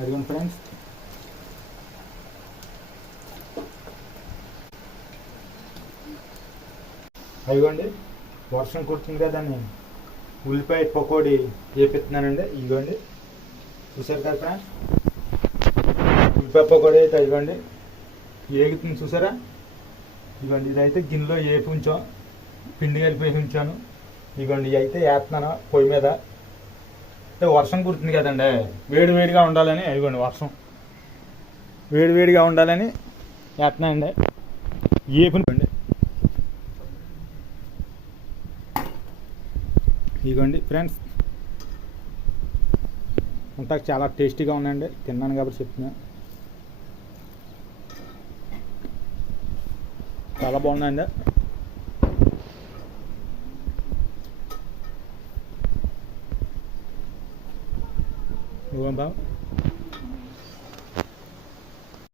అడిగాను ఫ్రెండ్స్ అదిగోండి వర్షం కుడుతుంది కదా అని. ఉల్లిపాయ పకోడీ వేపిస్తున్నానండి ఇదిగోండి చూసారు కదా ఫ్రెండ్స్? ఉల్లిపాయ పకోడీ అయితే ఇదిగోండి ఏగుతుంది చూసారా? ఇదిగోండి ఇదైతే గిన్నెలో వేపి ఉంచాం పిండి కలిపి ఉంచాను ఇదిగోండి ఇవి అయితే వేస్తున్నాను పొయ్యి మీద. వర్షం కుడుతుంది కదండి. వేడి వేడిగా ఉండాలని ఇదిగోండి వర్షం. వేడి వేడిగా ఉండాలని వేస్తున్నానండి ఏపునండి ఇదిగోండి ఫ్రెండ్స్. అంతా చాలా టేస్టీగా ఉందండి. తిన్నాను కాబట్టి చెప్తున్నా. చాలా బాగుందండి. You want about?